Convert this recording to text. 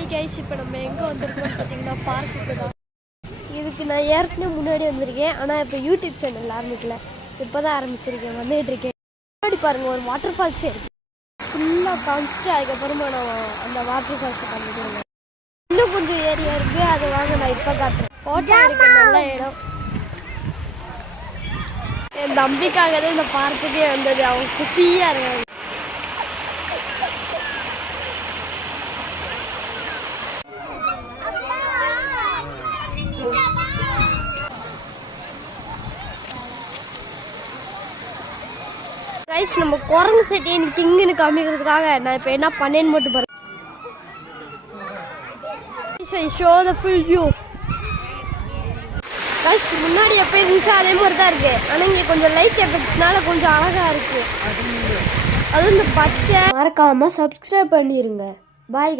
Hi guys, இப்போ நம்ம எங்கே வந்திருக்கோம்னு பார்த்தீங்கன்னா பார்க்குக்கு தான். இதுக்கு நான் ஏற்கனவே முன்னாடி வந்திருக்கேன், ஆனால் இப்போ யூடியூப் சேனல் ஆரம்பிக்கல, இப்போ தான் ஆரம்பிச்சிருக்கேன், வந்துகிட்டு இருக்கேன். முன்னாடி பாருங்கள், ஒரு வாட்டர் ஃபால்ஸே இருக்குது. ஃபுல்லாக காமிச்சிட்டு அதுக்கப்புறமா நான் அந்த வாட்டர் ஃபால்ஸை காமிக்கிறேன். இன்னும் கொஞ்சம் ஏரியா இருக்குது, அதை வாங்க நான் இப்போ காட்டுறேன். ஃபோட்டோ எடுக்க நல்ல இடம். என் தம்பிக்காக தான் இந்த பார்க்குக்கே வந்தது, அவங்க குஷியாக இருக்காங்க. கைஸ், நம்ம குரங்கு செட்டி எனக்கு இங்கன்னு காமிக்கிறதுக்காக நான் இப்போ என்ன பண்ணேன்னு மட்டும் பாருங்க. Show the full view. Guys, முன்னாடி எப்போ இருந்துச்சோ அதே மாதிரி தான் இருக்கு, ஆனால் இங்கே கொஞ்சம் லைட் எஃபெக்ட்ஸ்னால கொஞ்சம் அழகாக இருக்கு. அதுவும் இந்த பச்சை. மறக்காம சப்ஸ்கிரைப் பண்ணிடுங்க. பாய்.